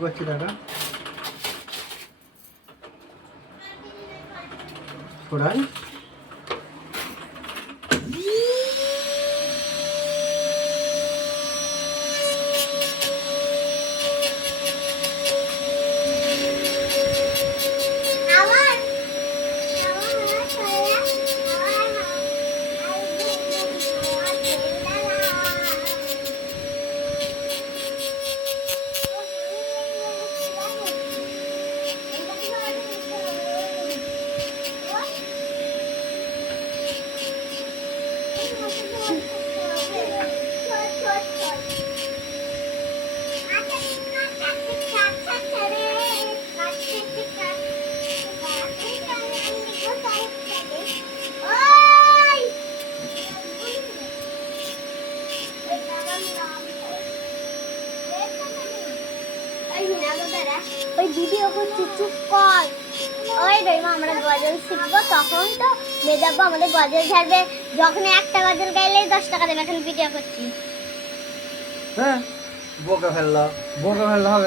করছি দাদা কোরআন ওই ভিডিও করছি চুপ কর। ওই রইমা আমরা গজল শিখবো তখন তো মেজাব্বু আমাদের গজল ছাড়বে, যখন একটা গজল গাইলে 10 টাকা দেবে। এখন ভিডিও করছি। হ্যাঁ বোকা ফেললো হবে।